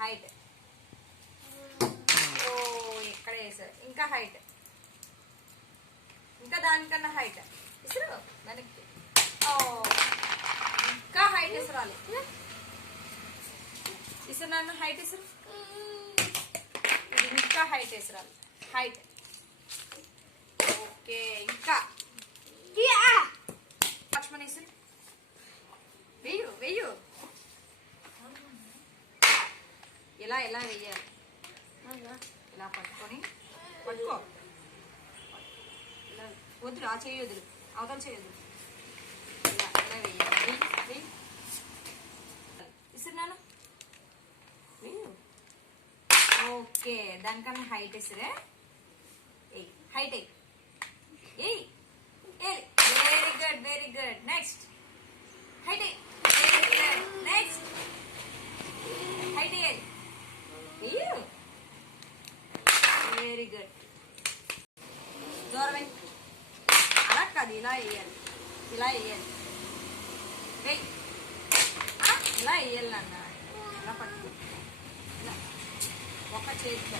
Height. ఓ ఇక్కడ వేసారు. ఇంకా హైట్, ఇంకా దానికన్నా హైట్ ఇసురు వెనక్కి. ఓ ఇంకా హైట్ ఇసురాలి. ఇసురు నాన్న హైట్ ఇసురు. ఇది ఇంకా హైట్ ఇసురాలి. హైట్. ఓకే ఇంకా లక్ష్మణ్ ఇసురు. వెయ్యు వెయ్యు. ఇలా ఇలా వెయ్యాలి. ఇలా పట్టుకొని పట్టుకో. ఇలా వదులు, ఆ చేయి వదులు, అవతల చేయి వదులు. ఇలా ఇలా వెయ్యాలి. వెయ్యి ఇసురు నాన్న. వెయ్యు. ఓకే దానికన్నా హైట్ ఇసురే. హైట్ ఎయ్. Very good very good. Next height. Very good. Next height వెయ్యు. Very good. దూరం అలా కాదు, ఇలా వేయాలి. ఇలా వేయాలి. వెయ్యి. ఇలా వేయాలి నాన్న. ఇలా పట్టుకో. ఇలా ఒక చేతితో